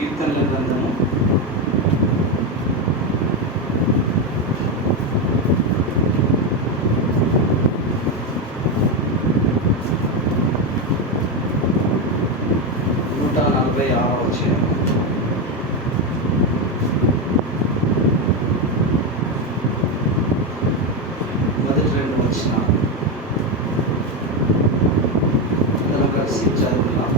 కీర్తనల గ్రంథము 146వ అధ్యాయం. మొదటి 2 వచనాలు అందరం కలిసి చదువుకున్నాం.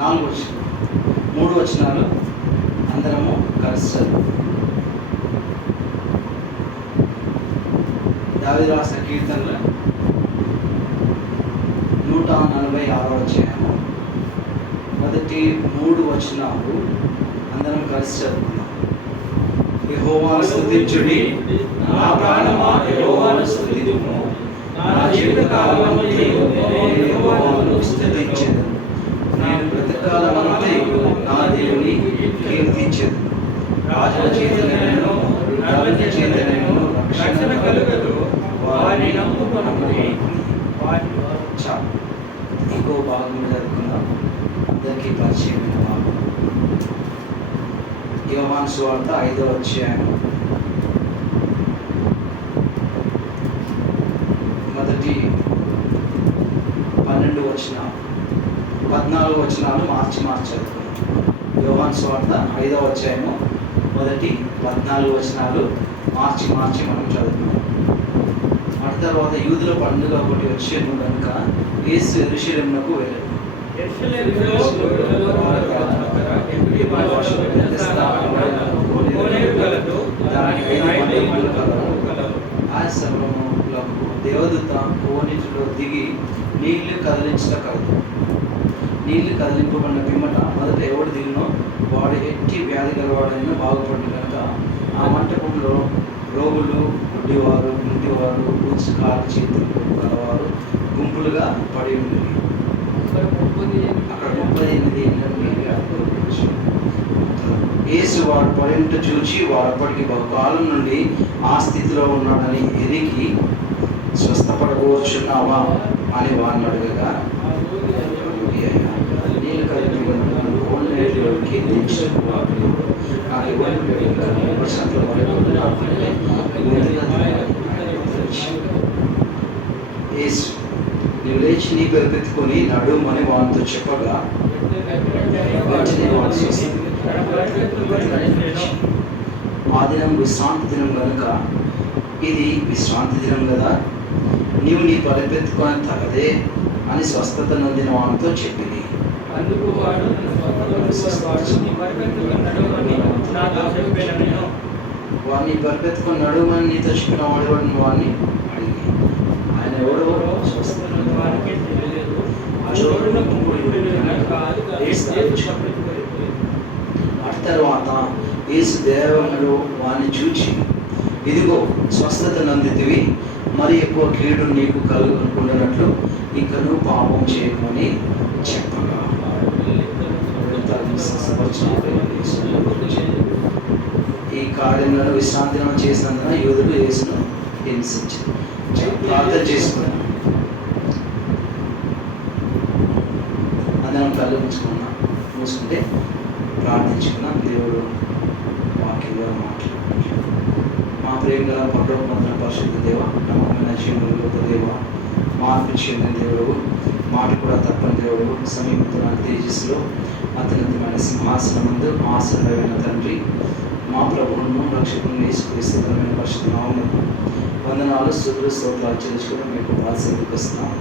4 వచనాలు 3 వచనాలు అందరము కలిసి చదువుకున్నాం. దావీదు రాసిన కీర్తనలు 146వ అధ్యాయము మొదటి 3 వచనాలు అందరం కలిసి చదువుకున్నాం. యెహోవాను స్తుతించుడి, నా ప్రాణమా యెహోవాను స్తుతించుము. నా జీవితకాలమంతయు నేను యెహోవాను స్తుతించెదను. నేను బ్రతకాలమంతయు నా దేవుని కీర్తించెదను. రాజుల చేతులైనను నరుల చేతులైనను రక్షణ కలుగదు. వారిని నమ్ముకొనుడి. ఇంకో భాగం జరుపుకుందాం. అందరికీ పరిచయమైన భాగం యోహాను సువార్త 5వ అధ్యాయం మొదటి 12 వచనాలు 14 వచనాలు మార్చి చదువుకున్నాం. యోహాను సువార్త 5వ అధ్యాయము మొదటి 14 వచనాలు మార్చి మనం చదువుకున్నాం. అటు తర్వాత యూదుల పండుగ ఒకటి వచ్చేను కనుక యేసు యెరూషలేమునకు వెళ్ళాడు. ఆ సమయంలో దేవదూత కోనేటిలో దిగి నీళ్లు కదిలించగలదు. నీళ్లు కదిలింపబడిన పిమ్మట మొదట ఎవడు దిగినో వాడు ఎట్టి వ్యాధి గలవాడైనా బాగుపడి కనుక ఆ మంటపంలో రోగులు, గుడ్డివారు, ఇంటివారు, కాలు చేతులు గలవారు గుంపులుగా పడి ఉండేవి. అక్కడ 38 ఏళ్ళ యేసు వాడు పడింట చూచి వాడప్పటికి బహుకాలం నుండి ఆ స్థితిలో ఉన్నాడని ఎరిగి స్వస్థపడబోచున్నావా అని వాడిని అడగగా నీళ్ళు కలిపి యేసు నీవు లేచి నీ పెరుపెత్తుకొని నడుమని వానితో చెప్పగా ఆ దినం విశ్రాంతి దినం కనుక ఇది విశ్రాంతి దినం కదా, నీవు నీ పరిపెత్తుకొని తగదే అని స్వస్థత నొందిన వానితో చెప్పింది. వాడిని పరిపెత్తుకొని నడుమని నీతో చెప్పిన వాడిని అడిగి ఆయన ఎవడెవరో స్వస్థత అటు తర్వాత యేసు దేవములో వాడిని చూచి ఇదిగో స్వస్థత నందితివి, మరి ఎక్కువ కీడు నీకు కలుగుకుంటున్నట్లు ఇంకను పాపం చేయమని చెప్పగా ఈ కార్యంలో విశ్రాంతి చేసినందున యూదులు యేసును హింసించారు. ప్రార్థన చేసుకున్నాం. అందరం కళ్ళు మూసుకుంటే ప్రార్థించుకున్నాం. దేవుడు వాక్యంగా మాట్లాడుతున్నాడు. మా ప్రేమ పరలోకమందున పరిశుద్ధ దేవ, నమ్మకమైన జీవుల దేవ, మార్పు చెందిన దేవుడు, మాట కూడా తప్పని దేవుడు, సమీపమైన తేజస్సులో అత్యున్నతమైన సింహాసనం ముందు ఆసనమైన తండ్రి, మా ప్రభువును రక్షకులను యేసుక్రీస్తుమైన పరిశుద్ధ నామమునకు వందనాలు, స్తుతులు, స్తోత్రాలు చెల్లించుకుని మీకు బాధ్యతకు వస్తున్నాం.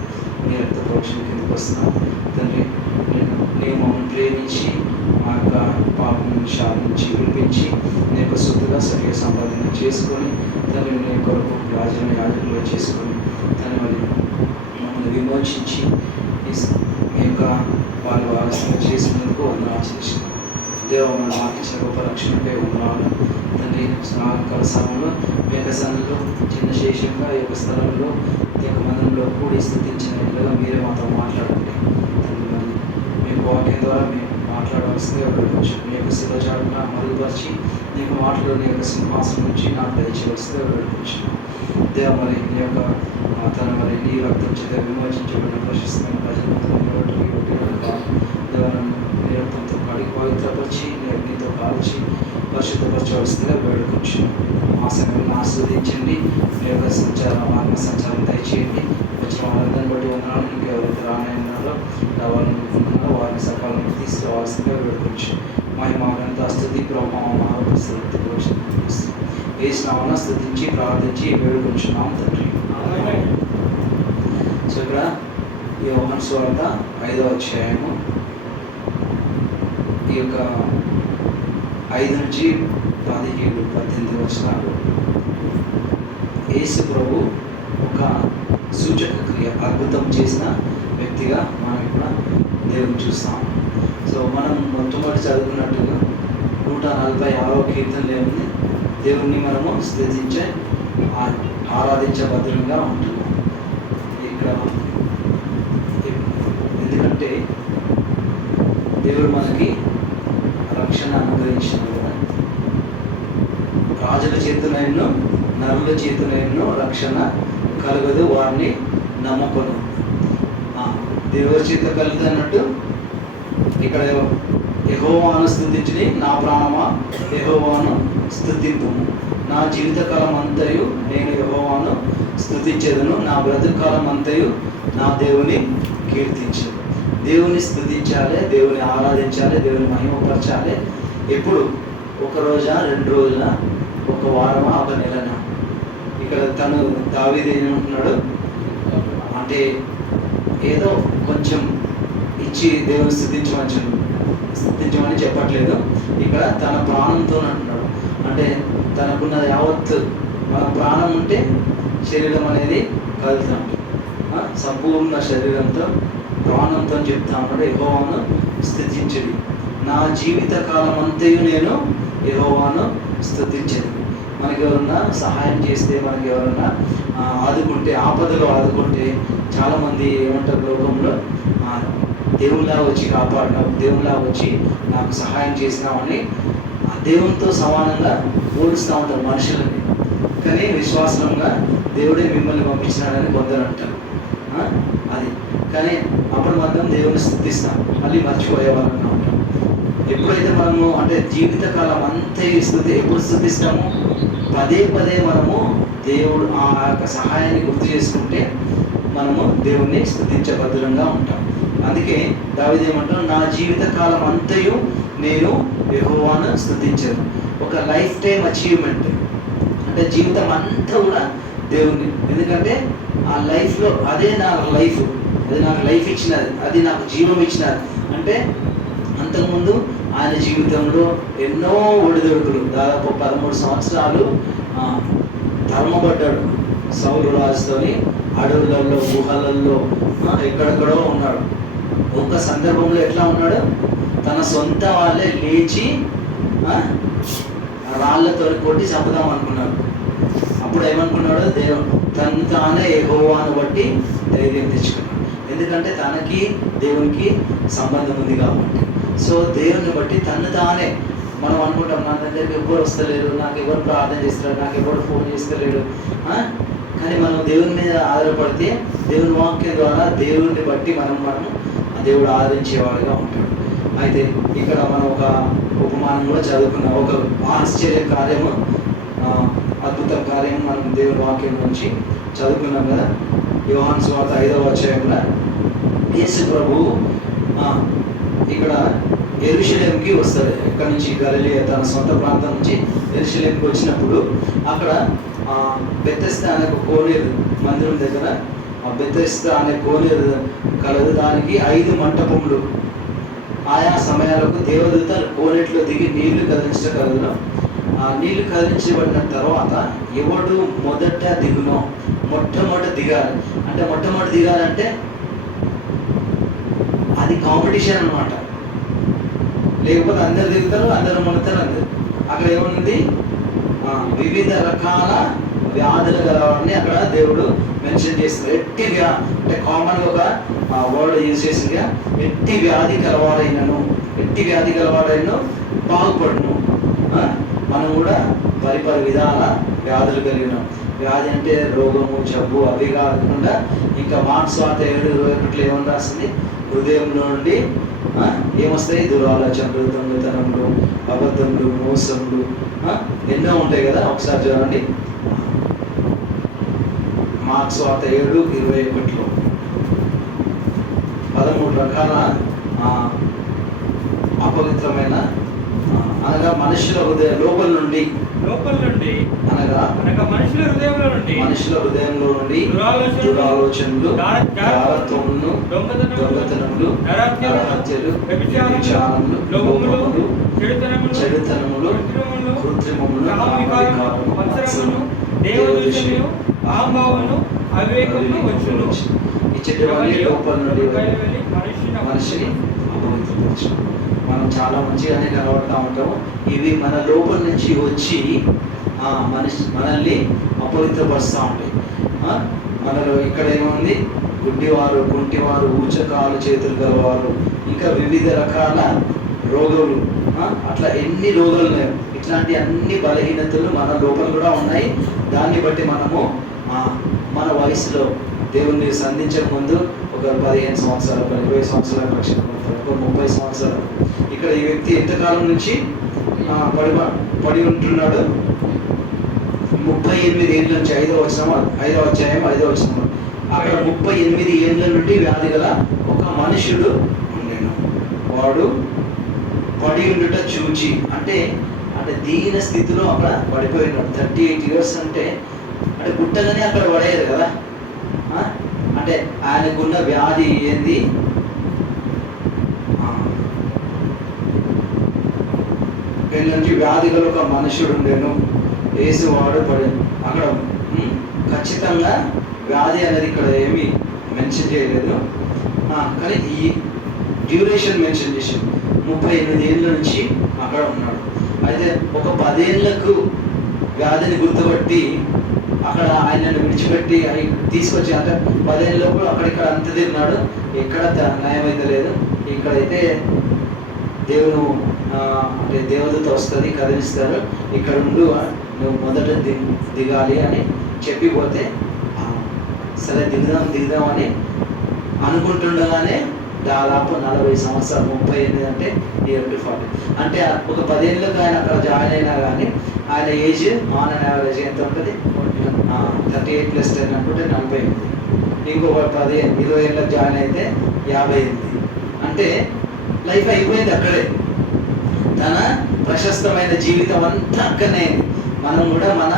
మీ రక్త ప్రోక్షణ కిందకు వస్తున్నాం తండ్రి. నేను మమ్మల్ని ప్రేమించి మా యొక్క పాపం నుంచి విడిపించి నీ యొక్క సొత్తుగా సరిగా సంపాదన చేసుకొని తండ్రి నీ కొరకు రాజుని యాజకులుగా చేసుకొని తను మమ్మల్ని విమోచించి మీ యొక్క వారి వారసుగా చేసినందుకు వందనాలు చేసినాం. దేవ మన మాకించిన గొప్ప రక్షణపై వందనాలు తండ్రి. సాయంకాల సమయంలో మీ యొక్క సన్నిధిలో చిన్న శేషంగా ఈ యొక్క స్థలంలో ఈ యొక్క మందిరంలో కూడి స్థుతించినట్లుగా మీరే మాతో మాట్లాడండి తండ్రి. మరి మీ వాక్యం ద్వారా మేము మాట్లాడవలసిందిగా వెళ్ళవచ్చు. మీ యొక్క శిరోజాడున మరుగుపరిచి నీ యొక్క మాటలు నీ యొక్క సింహాసనం నుంచి నాకు దయచేయవలసిందిగా వెళ్ళవచ్చు. దేవ మరి నీ యొక్క తన మరి నీ రక్తం చేత విమోచించబడిన ప్రశస్తమైన ప్రజలు దేవాలను నీ రక్తంతో కడిగి పవిత్రపరిచి నీతో కాల్చి పరిశుద్ధపరచవలసిందిగా వేడుకొచ్చు. మా సమయంలో ఆస్వాదించండి. మీ యొక్క మార్గ సంచారం దయచేయండి. వచ్చిన వాళ్ళందరినీ బట్టి వందనాలు. మీకు ఎవరైతే రానన్నారో రావాలనుకుంటున్నారో వారిని సకాలంలో తీసుకురావాల్సిందిగా వేడుకొచ్చు. మహిమానంత స్తుతి బ్రహ్మ వేసినామన్న స్తుతించి ప్రార్థించి వేడుకొచ్చున్నాం తండ్రి. సో ఇక్కడ యోహాను సువార్త 5వ అధ్యాయము ఈ యొక్క 5 నుంచి 17, 18 వచనాలు యేసు ప్రభు ఒక సూచక క్రియ అద్భుతం చేసిన వ్యక్తిగా మనం ఇక్కడ దేవుని చూస్తాం. సో మనం మొట్టమొదటి చదువుకున్నట్టుగా 146వ కీర్తనలో ఉంది, దేవుణ్ణి మనము స్తుతించే ఆరాధించే భద్రంగా ఉంటున్నాం ఇక్కడ. ఎందుకంటే దేవుడు మనకి రక్షణ అనుగ్రహించిన రాజుల చేతున ఎన్నో నరుల చేతున ఎన్నో రక్షణ కలగదు వారిని నమ్మకొను. దేవుడి చేత కలుగుతున్నట్టు ఇక్కడ యెహోవాను స్తుతించుని నా ప్రాణమా యెహోవాను స్తుతింపు. నా జీవితకాలం అంతయు నేను యెహోవాను స్తుతించేదను, నా బ్రతుకాలం అంతయు నా దేవుని కీర్తించు. దేవుని స్తుతించాలి, దేవుని ఆరాధించాలి, దేవుని మహిమపరచాలి. ఎప్పుడు? ఒక రోజా, 2 రోజుల, ఒక వారమా, ఒక నెలనా? ఇక్కడ తను దావీదు ఏమంటున్నాడు అంటే ఏదో కొంచెం ఇచ్చి దేవుని స్తుతించమని చెప్పట్లేదు. ఇక్కడ తన ప్రాణంతో అంటున్నాడు. అంటే తనకున్న యావత్, మన ప్రాణం ఉంటే శరీరం అనేది కలుగుతాం, సంపూర్ణ శరీరంతో ప్రాణంతో చెప్తా ఉన్నాడు యెహోవాను స్తుతించడి. నా జీవిత కాలం అంతయు నేను యెహోవాను స్తుతించదు. మనకి ఎవరన్నా సహాయం చేస్తే, మనకి ఎవరన్నా ఆదుకుంటే, ఆపదలో ఆదుకుంటే చాలామంది ఏమంటారు లోకంలో, దేవుళ్ళ వచ్చి కాపాడినావు, దేవుళ్ళ వచ్చి నాకు సహాయం చేసినామని దేవునితో సమానంగా పోలుస్తూ ఉంటారు మనుషులని. కానీ విశ్వాసంగా దేవుడే మిమ్మల్ని పంపించినాడని కొందరు అంటారు. అది కానీ అప్పుడు మాత్రం దేవుని స్తుతిస్తాం, మళ్ళీ మర్చిపోయేవాళ్ళంగా ఉంటాం. ఎప్పుడైతే మనము అంటే జీవితకాలం అంతే ఎప్పుడు స్తుతిస్తామో పదే మనము దేవుడు ఆ యొక్క సహాయాన్ని గుర్తు చేసుకుంటే మనము దేవుణ్ణి స్తుతించే భద్రంగా ఉంటాం. అందుకే దావీదు ఏమంటాడు, నా జీవితకాలం అంతయు నేను యెహోవాను స్తుతించాను. ఒక లైఫ్ టైం అచీవ్మెంట్ అంటే జీవితం అంతా కూడా దేవుణ్ణి. ఎందుకంటే ఆ లైఫ్లో అదే నా లైఫ్, అది నాకు లైఫ్ ఇచ్చినది, అది నాకు జీవం ఇచ్చినది. అంటే అంతకుముందు ఆయన జీవితంలో ఎన్నో ఒడిదొడుకులు, దాదాపు 13 సంవత్సరాలు తరమబడ్డాడు. సౌలు రాజుతోని అడవులలో, గుహలలో, ఎక్కడెక్కడో ఉన్నాడు. ఒక సందర్భంలో ఎట్లా ఉన్నాడు, తన సొంత వాళ్ళే లేచి రాళ్ళతో కొట్టి చంపుదాం అనుకున్నాడు. అప్పుడు ఏమనుకున్నాడు, తను తానే యెహోవాను బట్టి ధైర్యం తెచ్చుకున్నాడు. ఎందుకంటే తనకి దేవునికి సంబంధం ఉంది కాబట్టి. సో దేవుని బట్టి తను తానే, మనం అనుకుంటాం నా దగ్గరికి ఎవరు వస్తలేరు, నాకు ఎవరు ప్రార్థన చేస్తలేరు, నాకు ఎవరు ఫోన్ చేస్తలేడు. కానీ మనం దేవుని మీద ఆధారపడితే దేవుని వాక్యం ద్వారా దేవుడిని బట్టి మనము దేవుడు ఆదరించేవాడుగా ఉంటాడు. అయితే ఇక్కడ మనం ఒక ఉపమానం కూడా చదువుకున్నాం. ఒక ఆశ్చర్య కార్యము, అద్భుత కార్యం మనం దేవుని వాక్యం నుంచి చదువుకున్నాం కదా. యోహాను సువార్త 5వ అధ్యాయంలో యేసు ప్రభువు ఇక్కడ యెరూషలేముకి వస్తాడు. ఇక్కడ నుంచి గలిలయ తన సొంత ప్రాంతం నుంచి యెరూషలేముకి వచ్చినప్పుడు అక్కడ బెతెస్దా అనే ఒక కోనేరు మందిరం దగ్గర బెతెస్దా అనే కోనేరు కలదు. దానికి 5 మంటపములు. ఆయా సమయాలకు దేవదూతలు కోనేటిలో దిగి నీళ్లు కదిలించగలరు. ఆ నీళ్లు కదిలించబడిన తర్వాత ఎవడు మొట్టమొదట దిగాలి. అంటే మొట్టమొదటి దిగాలంటే అది కాంపిటీషన్ అన్నమాట. లేకపోతే అందరు దిగుతారు, అందరూ మునుగుతారు. అందరు అక్కడ ఏముంది, వివిధ రకాల వ్యాధులు గలవాడిని అక్కడ దేవుడు మెన్షన్ చేస్తారు. అంటే కామన్గా ఒక వర్డ్ యూజ్ చేసిందిగా, ఎట్టి వ్యాధి కలవాడైనను బాగుపడును. మనం కూడా పరిపరి విధాల వ్యాధులు కలిగినాం. వ్యాధి అంటే రోగము, జబ్బు అవి కాకుండా ఇంకా మార్క్స్ 7:21 ఏమని రాసింది? హృదయంలో నుండి ఏమొస్తాయి? దురాలోచనలు, దొంగతనములు, అబద్ధములు, మోసములు ఎన్నో ఉంటాయి కదా. ఒకసారి చూడండి, మార్క్స్ 7:21 13 రకాల అపవిత్రమైన అనగా మనుషుల హృదయం లోపల నుండి అనగా మనుషుల హృదయంలో నుండి దురాలోచనలు, జారత్వములు, దొంగతనములు, నరహత్యలు, వ్యభిచారములు, లోభములు, చెడుతనములు, కృత్రిమములు, దేవదూషణలు, అహంభావములు, అవివేకములు వచ్చును. ఇచ్చటివన్నీ లోపల నుండి మనిషిని అపవిత్రపరచు. మనం చాలా మంచిగానే కనబడుతూ ఉంటాము. ఇవి మన లోపల నుంచి వచ్చి మనల్ని అపవిత్రపరుస్తూ ఉంటాయి. మనలో ఇక్కడ ఏముంది? గుడ్డివారు, కుంటివారు, ఊచకాలు చేతులు గలవారు, ఇంకా వివిధ రకాల రోగాలు, అట్లా ఎన్ని రోగాలు ఉన్నాయి. ఇట్లాంటి అన్ని బలహీనతలు మన లోపల కూడా ఉన్నాయి. దాన్ని బట్టి మనము మన వయసులో దేవుణ్ణి సంధించక ముందు ఒక 15 సంవత్సరాలు, 20 సంవత్సరాల రక్షణ, 30 సంవత్సరాలు. ఇక్కడ ఈ వ్యక్తి ఎంతకాలం నుంచి పడి ఉంటున్నాడు? 38 ఏళ్ళ నుంచి. 5వ అధ్యాయం 5వ వచనం. అక్కడ 38 ఏళ్ళ నుండి వ్యాధి గల ఒక మనుషుడు ఉండేను. వాడు పడి ఉండుట చూచి, అంటే దీన స్థితిలో అక్కడ పడిపోయినాడు. 38 ఇయర్స్ అంటే గుట్టగానే అక్కడ పడేయారు కదా. అంటే ఆయనకున్న వ్యాధి ఏంది? వీళ్ళ నుంచి వ్యాధి గల ఒక మనుషుడు ఉండేను. యేసు వాడు పడి అక్కడ ఖచ్చితంగా వ్యాధి అనేది ఇక్కడ ఏమీ మెన్షన్ చేయలేదు, కానీ ఈ డ్యూరేషన్ మెన్షన్ చేసింది. 38 ఏళ్ళ నుంచి అక్కడ ఉన్నాడు. అయితే ఒక 10 ఏళ్లకు వ్యాధిని గుర్తుపట్టి అక్కడ ఆయనను విడిచిపెట్టి తీసుకొచ్చి, అంటే 10 ఏళ్ళప్పుడు అక్కడిక్కడ అంత తిరిగినాడు. ఎక్కడ న్యాయం అయితే లేదు. ఇక్కడైతే దేవుడు అంటే దేవదూత వస్తుంది, కదిలిస్తారు, ఇక్కడ ఉండు, నువ్వు మొదట దిగాలి అని చెప్పిపోతే సరే దిగుదాం అని అనుకుంటుండగానే దాదాపు 40 సంవత్సరాలు, 38 అంటే 40, అంటే ఒక 10 ఏళ్ళకి ఆయన అక్కడ జాయిన్ అయినా కానీ ఆయన ఏజ్ ఆన్ అండ్ యావరేజ్ ఎంత ఉంటుంది? 38 + 10 అనుకుంటే 48. ఇంకొక 20 ఏళ్ళకి జాయిన్ అయితే 58. అంటే లైఫ్ అయిపోయింది అక్కడే. తన ప్రశస్తమైన జీవితం అంతా అక్కడనే. మనం కూడా మన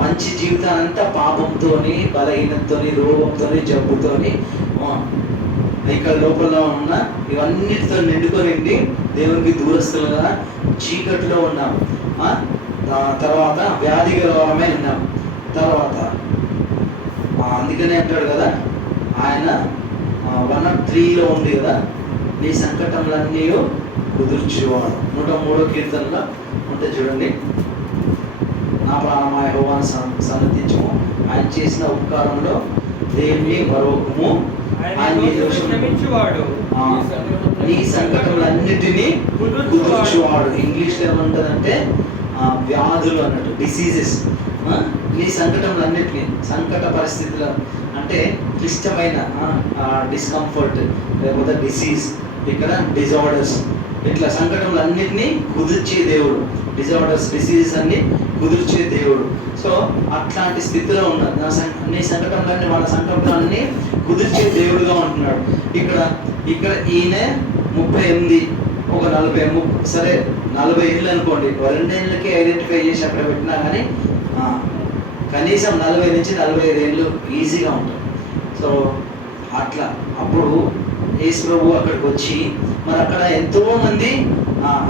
మంచి జీవితాన్ని అంతా పాపంతో, బలహీనతతో, రోగంతో, జబ్బుతో, ఇక్కడ లోపల ఉన్న ఇవన్నిటితో నిండుకొని దేవునికి దూరస్తులుగా చీకట్లో ఉన్నాం. తర్వాత వ్యాధి గలవారమై ఉన్నాం. తర్వాత అందుకనే అంటాడు కదా ఆయన 103లో ఉంది కదా, నీ సంకటములన్నీ కుదుర్చేవాడు. 103వ కీర్తనలో ఉంటే చూడండి, నా ప్రాణమా యెహోవాను సన్నతించుము, ఆయన చేసిన ఉపకారంలో దేన్ని మరొకము, నీ సంకటములన్నిటినీ కుదుర్చువాడు. ఇంగ్లీష్లో ఏమంటుందంటే వ్యాధులు అన్నట్టు, డిసీజెస్. నీ సంకటములన్నిటినీ, సంకట పరిస్థితులు అంటే క్లిష్టమైన డిస్కంఫర్ట్ లేకపోతే డిసీజ్, ఇక్కడ డిజార్డర్స్, ఇట్లా సంకటములన్నిటినీ కుదిర్చే దేవుడు. డిజార్డర్స్, డిసీజెస్ అన్ని కుదిర్చే దేవుడు. సో అట్లాంటి స్థితిలో ఉన్నాడు. నీ సంకటంలన్నీ, వాళ్ళ సంకటాలన్నీ కుదిర్చే దేవుడుగా ఉంటున్నాడు. ఇక్కడ ఈయన 38, ఒక 40, సరే 40 ఏళ్ళు అనుకోండి, 2 ఏళ్ళకి ఐడెంటిఫై చేసి అక్కడ పెట్టినా కానీ కనీసం 40 నుంచి 45 ఏళ్ళు ఈజీగా ఉంటుంది. సో అట్లా అప్పుడు యేసు ప్రభు అక్కడికి వచ్చి, మరి అక్కడ ఎంతో మంది,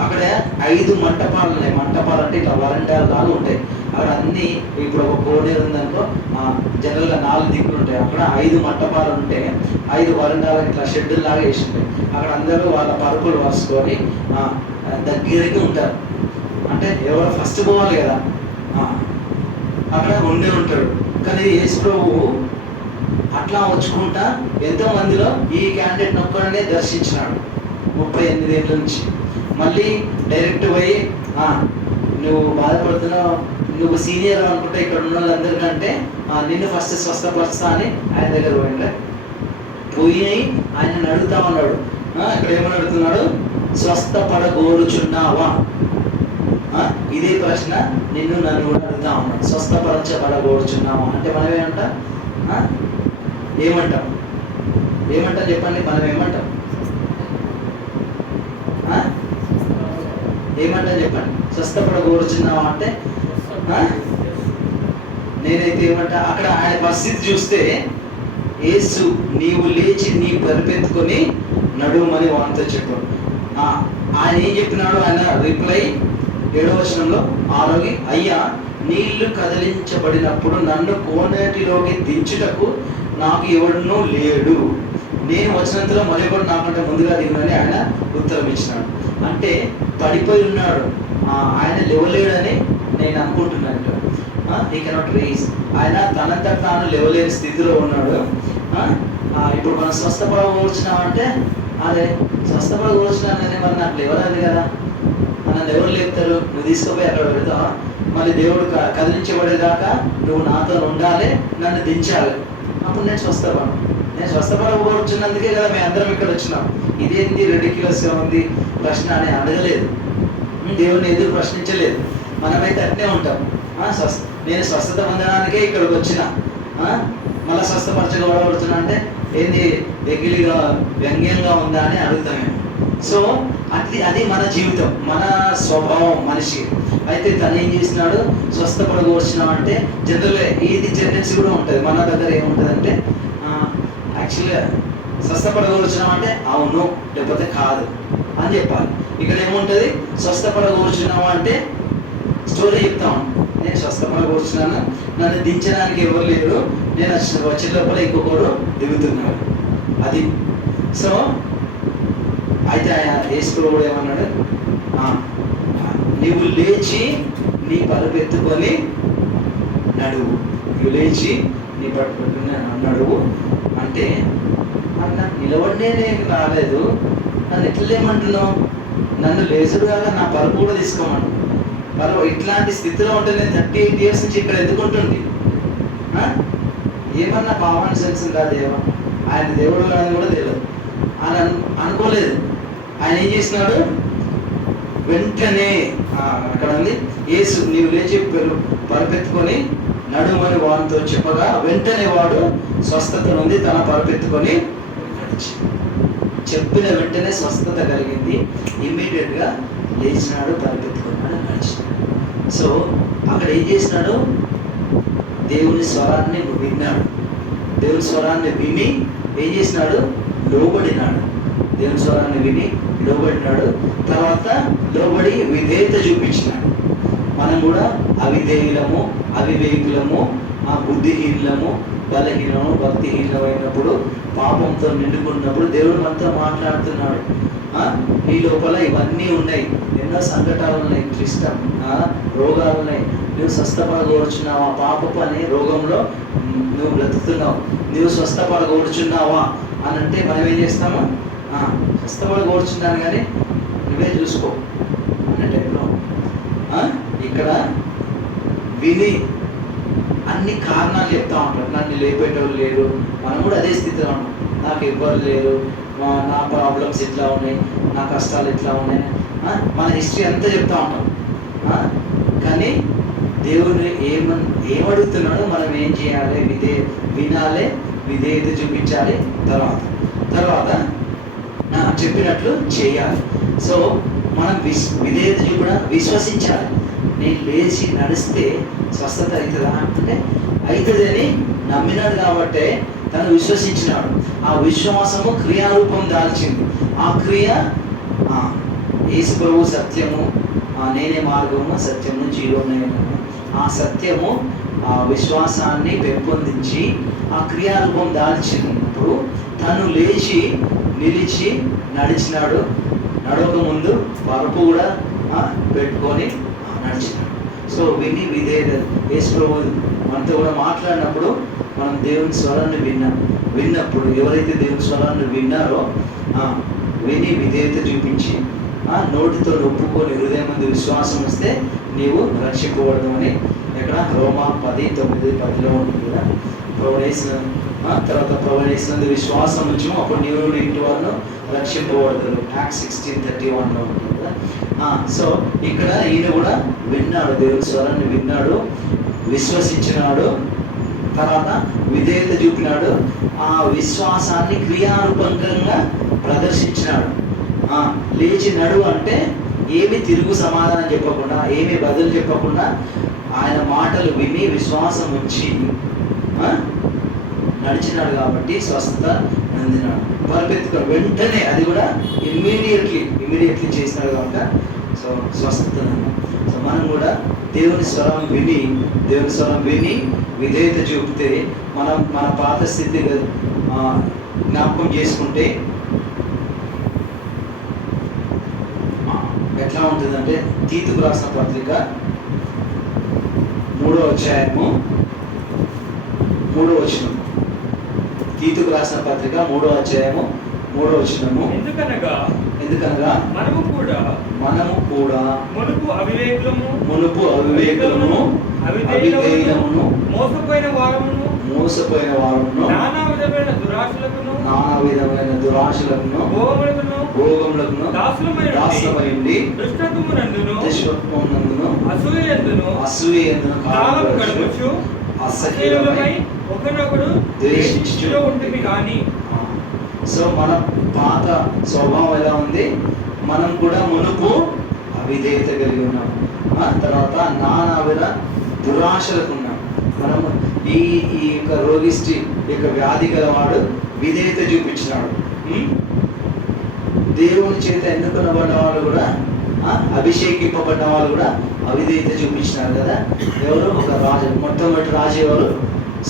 అక్కడ 5 మంటపాలు ఉన్నాయి. మంటపాలు అంటే ఇట్లా వరండాలు లాగా ఉంటాయి. అక్కడ అన్ని, ఇప్పుడు ఒక కోనేరు ఉందనుకో, జనరల్గా 4 దిక్కులు ఉంటాయి. అక్కడ 5 మంటపాలు ఉంటే 5 వరండాలు ఇట్లా షెడ్యూల్ లాగా వేసి ఉంటాయి. అక్కడ అందరూ వాళ్ళ పరుపులు వరుసుకొని దగ్గరికి ఉంటారు. అంటే ఎవరు ఫస్ట్ పోవాలి కదా, అక్కడ ఉండి ఉంటాడు. కానీ యేసు ప్రభువు అట్లా వచ్చుకుంటా ఎంతో మందిలో ఈ క్యాండిడేట్ ఒక్కడనే దర్శించినాడు 38 ఏళ్ళ నుంచి. మళ్ళీ డైరెక్ట్ పోయి నువ్వు బాధపడుతున్నావు, నువ్వు సీనియర్ అనుకుంటే ఇక్కడ ఉన్న వాళ్ళందరికంటే నిన్ను ఫస్ట్ స్వస్థపరుస్తా అని ఆయన దగ్గర పోయి ఆయన అడుగుతా ఉన్నాడు. ఇక్కడ ఏమని అడుగుతున్నాడు? స్వస్థపడగోరుచున్నావా? ఇదే ప్రశ్న నన్ను కూడా అడుగుతా ఉన్నాడు. స్వస్థపరచబడగోరుచున్నావా అంటే మనం ఏమంటాం? ఏమంటాం చెప్పండి? మనం ఏమంటాం చెప్పండి? స్వస్థపడగోరుచున్నావా అంటే నేనైతే ఏమంటా, అక్కడ ఆయన పరిస్థితి చూస్తే యేసు నీవు లేచి నీ పరిపెత్తుకొని నడుమని వానితో చెప్పాడు. ఆయన ఏం చెప్పినాడు? ఆయన రిప్లై 7వ వచనంలో ఆరోగి, అయ్యా నీళ్లు కదిలించబడినప్పుడు నన్ను కోనేటిలోకి దించుటకు నాకు ఎవడునూ లేడు, నేను వచ్చినంతలో మరొకడు నాకంటే ముందుగా దిగునని ఆయన ఉత్తరం ఇచ్చినాడు. అంటే పడిపోయి ఉన్నాడు, ఆయన లేవలేడని నేను అనుకుంటున్నాను. హీ కెనాట్ రైజ్, ఆయన తనంతట తాను లేవలేని స్థితిలో ఉన్నాడు. ఇప్పుడు మనం స్వస్థపడకూర్చున్నామంటే అదే స్వస్థపడకూర్చున్నానని మరి నాకు లేవరాదు కదా, నన్ను ఎవరు లేపుతారు? నువ్వు తీసుకుపోయి అక్కడ పెడతావా? మళ్ళీ దేవుడు కదిలించబడేదాకా నువ్వు నాతో ఉండాలి, నన్ను దించాలి, అప్పుడు నేను స్వస్థపడకూర్చున్నందుకే కదా మేము అందరం ఇక్కడ వచ్చినాం. ఇదేంది రెడిక్యులస్గా ఉంది ప్రశ్న అని అడగలేదు, దేవుని ఎదురు ప్రశ్నించలేదు. మనమైతే అట్నే ఉంటాం. నేను స్వస్థత పొందడానికే ఇక్కడికి వచ్చిన, మళ్ళీ స్వస్థపరచబడుతున్నా అంటే ఏంది వెగిలిగా వ్యంగ్యంగా ఉందా అని అడుగుతామేమో. సో అది మన జీవితం, మన స్వభావం మనిషి. అయితే తను ఏం చేసినాడు? స్వస్థపడకూర్చున్నాం అంటే జనరల్గా ఇది టెండెన్సీ కూడా ఉంటుంది మన దగ్గర. ఏముంటుందంటే యాక్చువల్గా స్వస్థపడకూర్చున్నాం అంటే అవును లేకపోతే కాదు అని చెప్పాలి. ఇక్కడ ఏముంటుంది? స్వస్థపడకూర్చున్నావా అంటే స్టోరీ చెప్తాం. నేను స్వస్థపడకూర్చున్నాను, నన్ను దించడానికి ఎవరు లేరు, నేను వచ్చే లోపల ఇంకొకరు దిగుతున్నాడు. అది సో అయితే యేసు కూడా ఏమన్నాడు? నీవు లేచి నీ పరుపెత్తుకొని నడువు. నువ్వు లేచి నీ పరుపెత్తుకొని నడువు అంటే నాకు నిలబడినే రాలేదు, నన్ను ఎట్లా లేమంటున్నావు? నన్ను లేచుడు కాక నా పరుపు కూడా తీసుకోమను. పరువు ఇట్లాంటి స్థితిలో ఉంటే నేను 38 years నుంచి ఇక్కడ ఎందుకుంటుంది? ఏమన్నా కామన్ సెన్స్ ఉందా? ఆయన దేవుడు అని కూడా తెలియదు, అని అనుకోలేదు. ఆయన ఏం చేసినాడు? వెంటనే అక్కడ ఉంది, యేసు నీవు లేచి పరుపెత్తుకొని నడుమని వానితో చెప్పగా వెంటనే వాడు స్వస్థత నుండి తన పరుపెత్తుకొని చెప్పిన వెంటనే స్వస్థత కలిగింది. ఇమ్మీడియట్గా లేచినాడు, పరుపెత్తుకున్నాడు, నడిచినాడు. సో అక్కడ ఏం చేసినాడు? దేవుని స్వరాన్ని విన్నాడు. దేవుని స్వరాన్ని విని ఏం చేసినాడు? లోబడినాడు. దేవుని స్వరాన్ని విని లోబడినాడు. తర్వాత లోబడి విధేయత చూపించినాడు. మనం కూడా అవిధేయులము, అవివేకులము, బుద్ధిహీనులము, బలహీనము, భక్తిహీనమైనప్పుడు, పాపంతో నిండుకున్నప్పుడు దేవుడు మనతో మాట్లాడుతున్నాడు. నీ లోపల ఇవన్నీ ఉన్నాయి, ఎన్నో సంకటాలు ఉన్నాయి, క్లిష్టం రోగాలు ఉన్నాయి, నువ్వు స్వస్థపడకూర్చున్నావా? పాపపు అనే రోగంలో నువ్వు బ్రతుకుతున్నావు, నువ్వు స్వస్థపడకూర్చున్నావా అని అంటే మనం ఏం చేస్తాము? స్వస్థపడకూర్చున్నాను కానీ నువ్వే చూసుకో అనే టైంలో ఇక్కడ విని అన్ని కారణాలు చెప్తా ఉంటారు. నన్ను లేపేటోళ్ళు లేరు, మనం కూడా అదే స్థితిలో ఉన్నాం. నాకు ఎవ్వరు లేరు, నా ప్రాబ్లమ్స్ ఇట్లా ఉన్నాయి, నా కష్టాలు ఇట్లా ఉన్నాయి, మన హిస్టరీ అంతా చెప్తా ఉంటాం. కానీ దేవుడు ఏమడుగుతున్నాడో మనం ఏం చేయాలి? వినాలి, విధేయత చూపించాలి, తర్వాత చెప్పినట్లు చేయాలి. సో మనం విధేయత చూపడం, విశ్వసించాలి. నేను లేచి నడిస్తే స్వస్థత అవుతుందా అంటే అవుతుంది అని నమ్మినాడు కాబట్టి తను విశ్వసించినాడు. ఆ విశ్వాసము క్రియారూపం దాల్చింది. ఆ క్రియ యేసు ప్రభువు సత్యము, నేనే మార్గము సత్యము జీవము. ఆ సత్యము ఆ విశ్వాసాన్ని పెంపొందించి ఆ క్రియారూపం దాల్చినప్పుడు తను లేచి నిలిచి నడిచినాడు. నడవక ముందు పరుపు కూడా పెట్టుకొని నడిచినాడు. సో విని విధేయత. యేసు ప్రభువు మనతో కూడా మాట్లాడినప్పుడు మనం దేవుని స్వరాన్ని విన్నప్పుడు ఎవరైతే దేవుని స్వరాన్ని విన్నారో విని విధేయత చూపించి నోటితో ఒప్పుకొని హృదయం ముందు విశ్వాసం వస్తే నీవు రక్షింపబడదు అని ఇక్కడ రోమా 10:9-10 ఉంటుంది కదా. తర్వాత ప్రవణిస్తున్నది విశ్వాసం ఉంచము, అప్పుడు నీవు ఇంటి వారిను రక్షింపబడతారు. యాక్ట్ 16:31 ఉంటుంది కదా. సో ఇక్కడ ఈయన కూడా విన్నాడు, దేవుని స్వరాన్ని విన్నాడు, విశ్వసించినాడు, తర్వాత విధేయత చూపినాడు, ఆ విశ్వాసాన్ని క్రియారూపకంగా ప్రదర్శించినాడు. లేచి నడు అంటే ఏమి తిరుగు సమాధానం చెప్పకుండా, ఏమి బదులు చెప్పకుండా ఆయన మాటలు విని విశ్వాసం ఉంచి నడిచినాడు కాబట్టి స్వస్థత పొందినాడు. పరిపెత్తుగా వెంటనే, అది కూడా ఇమ్మీడియట్లీ చేసినాడు కాబట్టి సో స్వస్థత. సో మనం కూడా దేవుని స్వరం విని విధేయత చూపితే మన పాత స్థితి జ్ఞాపకం చేసుకుంటే ఎట్లా ఉంటుందంటే, తీతుకు రాసిన పత్రిక 3వ అధ్యాయము 3వ వచనం. తీతుకు రాసిన పత్రిక 3వ అధ్యాయము 3వ వచనము. ఎందుకనగా మనము కూడా మునుపు అవివేకులము అవిధేయులమును మోసపోయిన వారమును నానా విధమైన దురాశలకును భోగములకును దాసులమైంది దుష్టత్వమునందును అసూయయందును కాలం గడుపుచు అసహ్యులమై ఒకరినొకడు ద్వేషించుచు ఉంటిమి గాని. సో మన పాత స్వభావం ఎలా ఉంది? మనం కూడా మునుపు అవిధేయత కలిగి ఉన్నాం, తర్వాత నానావిధ దురాశలకు ఉన్నాం. మనము ఈ యొక్క రోగిష్టి యొక్క వ్యాధి గలవాడు విధేయత చూపించినాడు. దేవుని చేత ఎన్నుకున్నబడ్డ వాళ్ళు కూడా, అభిషేకింపబడ్డ వాళ్ళు కూడా అవిధేయత చూపించినారు కదా. ఎవరు? ఒక రాజు, మొట్టమొదటి రాజు ఎవరు?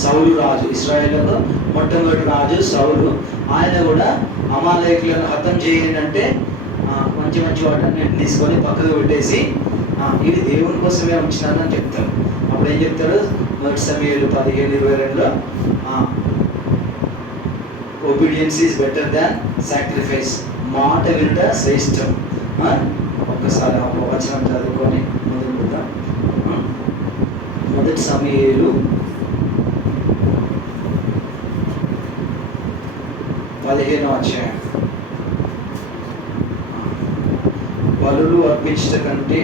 సౌలు రాజు. ఇశ్రాయేలులో మొట్టమొదటి రాజు సౌలు. ఆయన కూడా అమాలేకులను హతం చేయాలంటే మంచి వాటన్నిటిని తీసుకొని పక్కకు పెట్టేసి ఇది దేవుని కోసమే ఉంచినానని చెప్తాడు. అప్పుడు ఏం చెప్తాడు? 1 సమూయేలు 15:22లో obedience is better than sacrifice, మాట వినుట శ్రేష్టం. ఒక్కసారి వచనం చదువుకొని మొదలుపెడతాం. 1 సమూయేలు 15వ అధ్యాయం. బలులు అర్పించట కంటే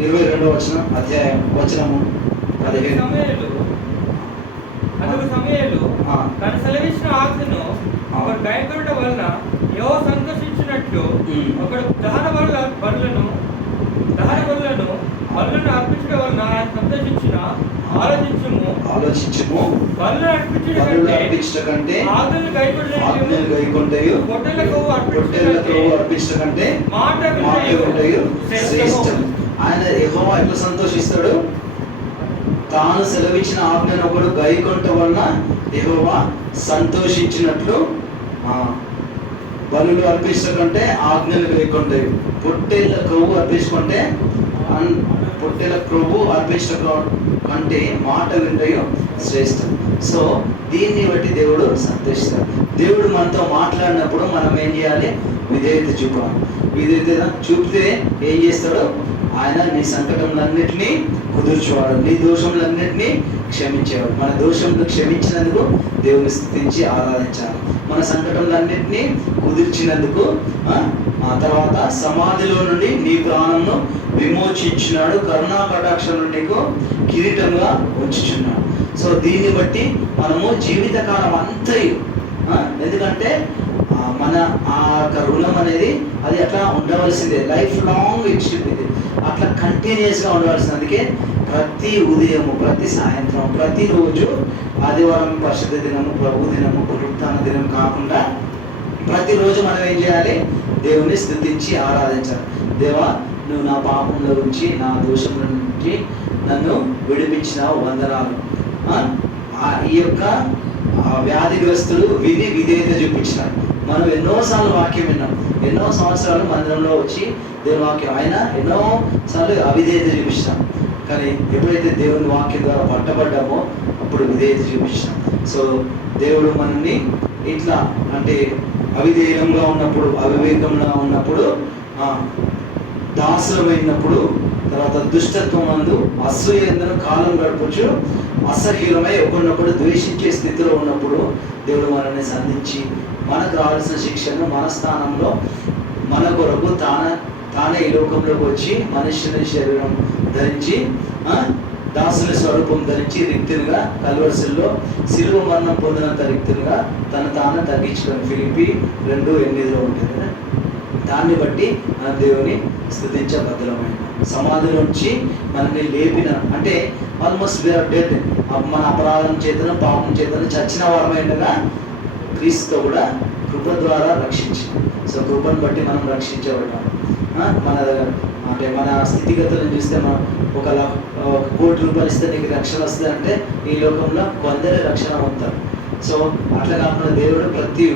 22వ వచనము 15. సమూయేలు తను సెలవిచ్చిన ఆజ్ఞను ఒకడు గైకొనుట వలన యెహోవా సంతోషించినట్లు ఒకడు దహన బలులను అర్పించడం వలన ఆయన సంతోషించిన ఆలోచించుము. బలులను అర్పించడం కంటే ఆజ్ఞలు గైకొనుటయు పొట్టేళ్ల కొవ్వు అర్పించడం కంటే మాట వినుటయు శ్రేష్టం. ఆయన యెహోవా ఎట్లా సంతోషిస్తాడు? తాను సెలవిచ్చిన ఆజ్ఞను ఒకడు గైకొనుట వలన యెహోవా సంతోషించినట్లు బలులు అర్పించకంటే ఆజ్ఞలు గైకొంటాయి. పొట్టేళ్ల కొవ్వు అర్పించుకుంటే పొట్టేళ్ల కొవ్వు అర్పించడం కంటే మాట వింటయో శ్రేష్టం. సో దీన్ని బట్టి దేవుడు సంతోషిస్తాడు. దేవుడు మనతో మాట్లాడినప్పుడు మనం ఏం చేయాలి? విధేయత చూపాలి. విధేయత చూపితే ఏం చేస్తాడు? ఆయన నీ సంకటములన్నిటినీ కుదుర్చేవాడు, నీ దోషములన్నిటినీ క్షమించేవాడు. మన దోషములు క్షమించినందుకు దేవుని స్తుతించి ఆరాధించాలి. మన సంకటములన్నిటినీ కుదిర్చినందుకు తర్వాత సమాధిలో నుండి నీ ప్రాణంను విమోచించినాడు, కరుణా కటాక్షం నీకు కిరీటంగా ఉంచుచున్నాడు. సో దీన్ని బట్టి మనము జీవితకాలం అంతయు, ఎందుకంటే మన ఆ రుణం అనేది అది అట్లా ఉండవలసిందే, లైఫ్ లాంగ్ ఇచ్చింది, అట్లా కంటిన్యూస్గా ఉండవలసింది. అందుకే ప్రతి ఉదయము, ప్రతి సాయంత్రం, ప్రతిరోజు ఆదివారం పరిశుద్ధ దినము, ప్రభు దినము, పునరుత్థాన దినం కాకుండా ప్రతిరోజు మనం ఏం చేయాలి? దేవుని స్తుతించి ఆరాధించాలి. దేవా, నువ్వు నా పాపంలో నుంచి, నా దోషంలో నుంచి నన్ను విడిపించినావు, వందనాలు. ఈ యొక్క వ్యాధిగ్రస్తులు విధి విధేయత చూపించినారు. మనం ఎన్నోసార్లు వాక్యం విన్నాం, ఎన్నో సంవత్సరాలు మందిరంలో వచ్చి దేవుని వాక్యం, ఆయన ఎన్నోసార్లు అవిధేయత చూపించినాం. కానీ ఎప్పుడైతే దేవుని వాక్యం ద్వారా పట్టబడ్డామో అప్పుడు విధేయత చూపించినాం. సో దేవుడు మనల్ని ఇట్లా అంటే అవిధేయంగా ఉన్నప్పుడు, అవివేకంగా ఉన్నప్పుడు దాసులమైనప్పుడు, తర్వాత దుష్టత్వం నందు అసూయందును కాలం గడపచ్చు, అసహ్యులమై ఒకరినొకడు ద్వేషించే స్థితిలో ఉన్నప్పుడు దేవుడు మనల్ని సంధించి మనకు రావాల్సిన శిక్షను మన స్థానంలో మన కొరకు తానే ఈ లోకంలోకి వచ్చి మనుష్యుని శరీరం ధరించి, దాసుని స్వరూపం ధరించి రిక్తునిగా కల్వరిశిల్లో శిలువ మరణం పొందినంత రిక్తునిగా తాను తగ్గించుకొని ఫిలిప్పి 2:8 ఉంటుంది కదా. దాన్ని బట్టి మన దేవుని స్తుతించ బద్దలమైన సమాధి నుంచి మనల్ని లేపిన, అంటే ఆల్మోస్ట్ వీఆర్ డెడ్, మన అపరాధం చేతను పాపం చేతను చచ్చిన వారమైనగా క్రీస్తుతో కూడా కృప ద్వారా రక్షించింది. సో కృపను బట్టి మనం రక్షించబడ్డాం. మన అంటే మన స్థితిగతులను చూస్తే మనం ఒక ₹1,00,00,000 ఇస్తే నీకు రక్షణ వస్తుంది అంటే ఈ లోకంలో కొందరే రక్షణ పొందుతారు. సో అట్లా కాకుండా దేవుడు ప్రతి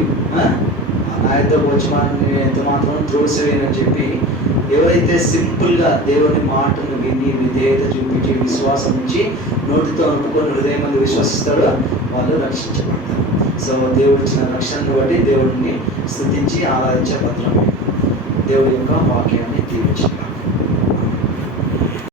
నా యుద్ధకు వచ్చి మనం ఎంత మాత్రం త్రోసివేయనని చెప్పి ఎవరైతే సింపుల్గా దేవుని మాటను విని విధేయత చూపించి విశ్వాసం నుంచి నోటితో అనుకుని హృదయం మంది విశ్వసిస్తాడో వాళ్ళు రక్షించబడతారు. సో దేవుడు ఇచ్చిన రక్షణను బట్టి దేవుడిని స్తుతించి ఆరాధించే భద్రమైన దేవుడి యొక్క వాక్యాన్ని దీవించారు.